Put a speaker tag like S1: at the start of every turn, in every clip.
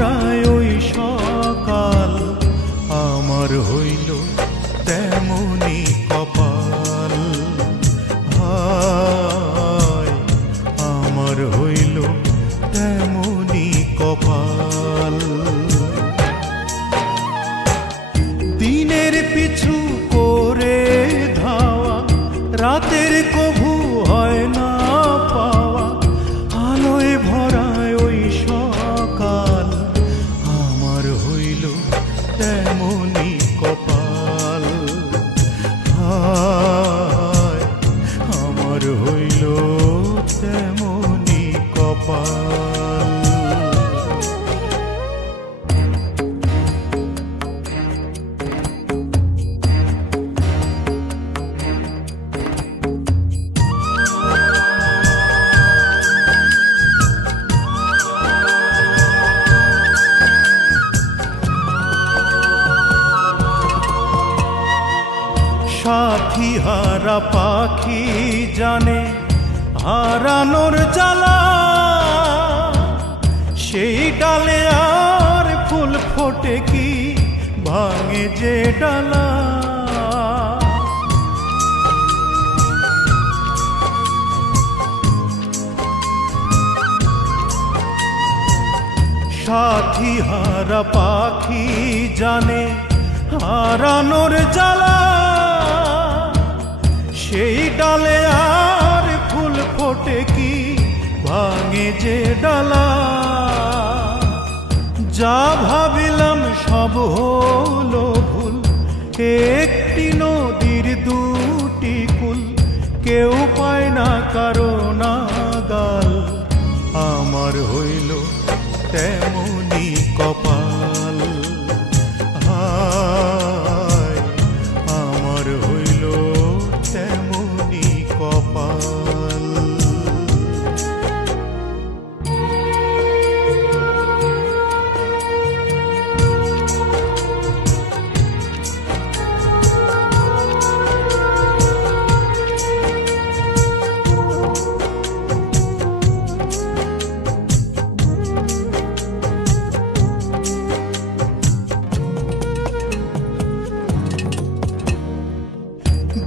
S1: যায় ওই সকাল আমার হইল হইল তেমনি কপাল। সাথী হারা পাখি জানে, হারানোর জ্বালা। সেই ডালে আর ফুল ফোটে কি, ভাঙে যে ডালা। সাথী, হারা পাখি জানে, হারানোর জ্বালা। সেই ডালে আর ফুল ফোটে কি? ভাঙে যে ডালা। যা ভাবিলাম সব হলো ভুল। একটি নদীর দুটি কুল। কেউ পায় না কারও নাগাল। আমার হইল তেমনি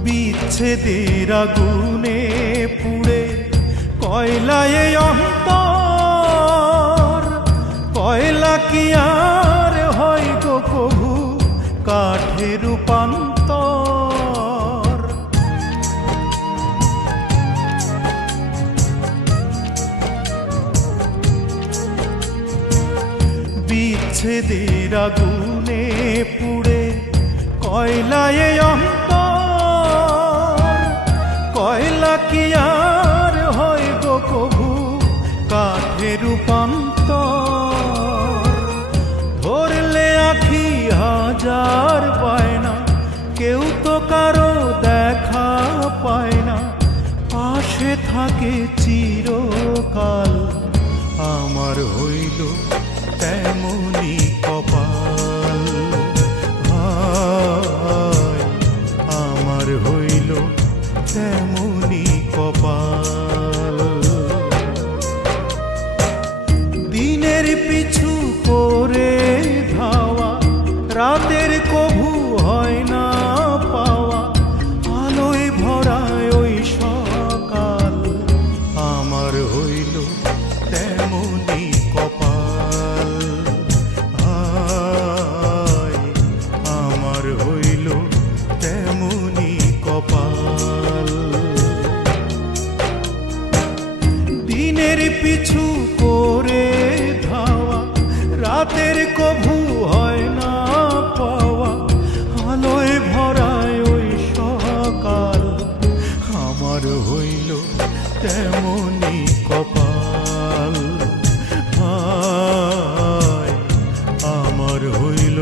S1: বিচ্ছেদের আগুনে পুড়ে কয়লায় অন্তর, কয়লা কি আর হয় গো কভু কাঠে রূপান্তর? বিচ্ছেদের আগুনে পুড়ে কয়লায় পাশে থাকে চিরকাল। আমার হইল পিছু করে ধাওয়া। রাতের কভু হয় না পাওয়া। আলোয় ভরায় ওই সকাল। আমার হইল তেমনি কপাল। আমার হইল